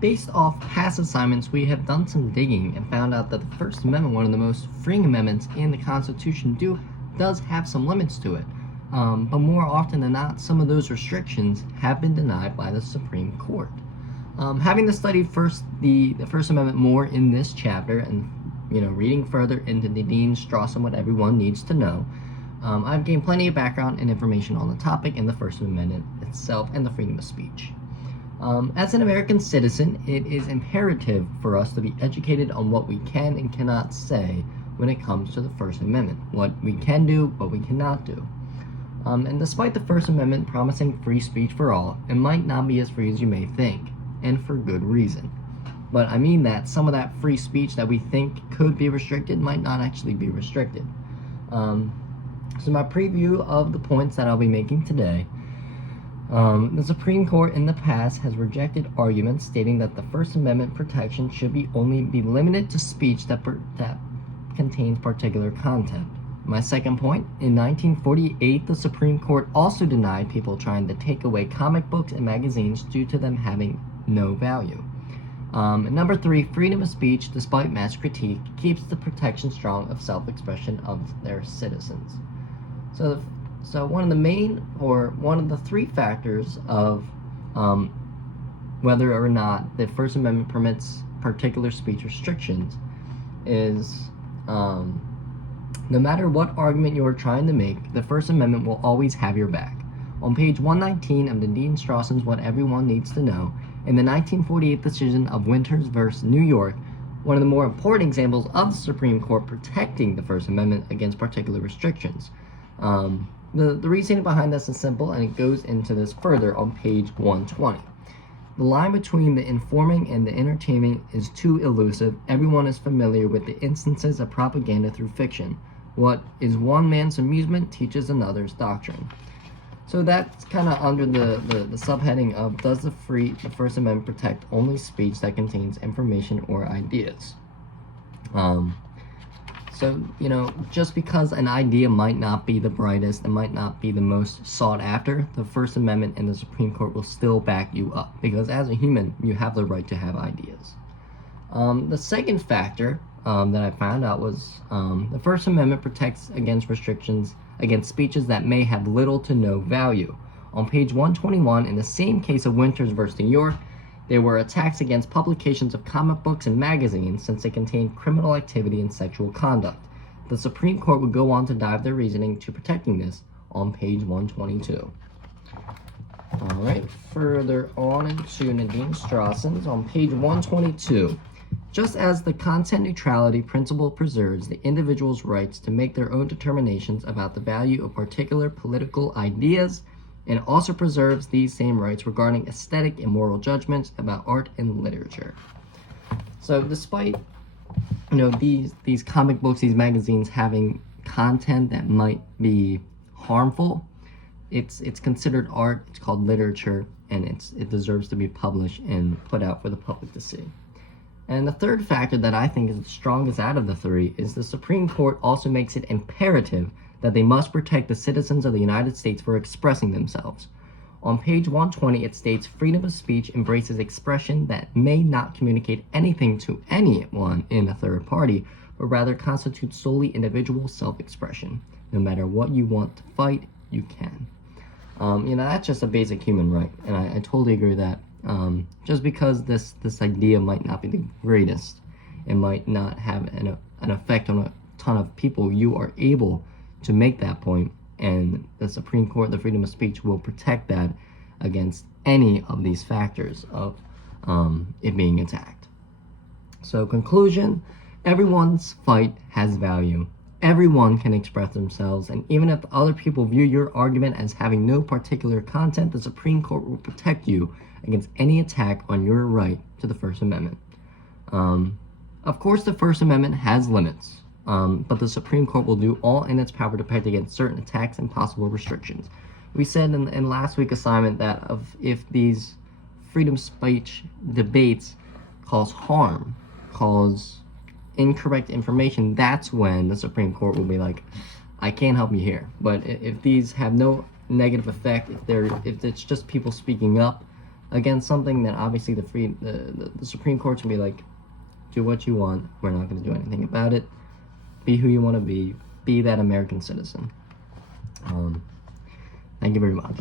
Based off past assignments, we have done some digging and found out that the First Amendment, one of the most freeing amendments in the Constitution, does have some limits to it. But more often than not, some of those restrictions have been denied by the Supreme Court. Having to study the First Amendment more in this chapter, and reading further into Nadine Strossen, what everyone needs to know, I've gained plenty of background and information on the topic and the First Amendment itself and the freedom of speech. As an American citizen, it is imperative for us to be educated on what we can and cannot say when it comes to the First Amendment, what we can do, what we cannot do. And despite the First Amendment promising free speech for all, it might not be as free as you may think, and for good reason. But I mean that some of that free speech that we think could be restricted might not actually be restricted. So my preview of the points that I'll be making today. The Supreme Court in the past has rejected arguments stating that the First Amendment protection should only be limited to speech that contains particular content. My second point, in 1948, the Supreme Court also denied people trying to take away comic books and magazines due to them having no value. Number three, freedom of speech, despite mass critique, keeps the protection strong of self-expression of their citizens. So one of the three factors of whether or not the First Amendment permits particular speech restrictions is no matter what argument you are trying to make, the First Amendment will always have your back. On page 119 of Nadine Strossen's What Everyone Needs to Know, in the 1948 decision of Winters v. New York, one of the more important examples of the Supreme Court protecting the First Amendment against particular restrictions. The reasoning behind this is simple, and it goes into this further on page 120. The line between the informing and the entertaining is too elusive. Everyone is familiar with the instances of propaganda through fiction. What is one man's amusement teaches another's doctrine. So that's kind of under the subheading of, does the First Amendment protect only speech that contains information or ideas? So, just because an idea might not be the brightest, it might not be the most sought after, the First Amendment and the Supreme Court will still back you up, because as a human, you have the right to have ideas. The second factor that I found out was the First Amendment protects against restrictions against speeches that may have little to no value. On page 121, in the same case of Winters v. New York, there were attacks against publications of comic books and magazines since they contained criminal activity and sexual conduct. The Supreme Court would go on to dive their reasoning to protecting this on page 122. Alright, further on into Nadine Strossen's on page 122. Just as the content neutrality principle preserves the individual's rights to make their own determinations about the value of particular political ideas, and also preserves these same rights regarding aesthetic and moral judgments about art and literature. So despite these comic books, these magazines having content that might be harmful, it's considered art, it's called literature, and it deserves to be published and put out for the public to see. And the third factor that I think is the strongest out of the three is the Supreme Court also makes it imperative that they must protect the citizens of the United States for expressing themselves. On page 120, it states, freedom of speech embraces expression that may not communicate anything to anyone in a third party, but rather constitutes solely individual self-expression. No matter what you want to fight, you can. That's just a basic human right, and I totally agree with that. Just because this idea might not be the greatest, it might not have an effect on a ton of people, you are able to make that point, and the Supreme Court, the freedom of speech, will protect that against any of these factors of it being attacked. So conclusion, everyone's fight has value. Everyone can express themselves, and even if other people view your argument as having no particular content, the Supreme Court will protect you against any attack on your right to the First Amendment. Of course, the First Amendment has limits. But the Supreme Court will do all in its power to protect against certain attacks and possible restrictions. We said in last week's assignment that if these freedom of speech debates cause harm, cause incorrect information, that's when the Supreme Court will be like, I can't help you here. But if these have no negative effect, if it's just people speaking up, against something that obviously the Supreme Court's gonna be like, do what you want. We're not gonna do anything about it. Be who you want to be. Be that American citizen. Thank you very much.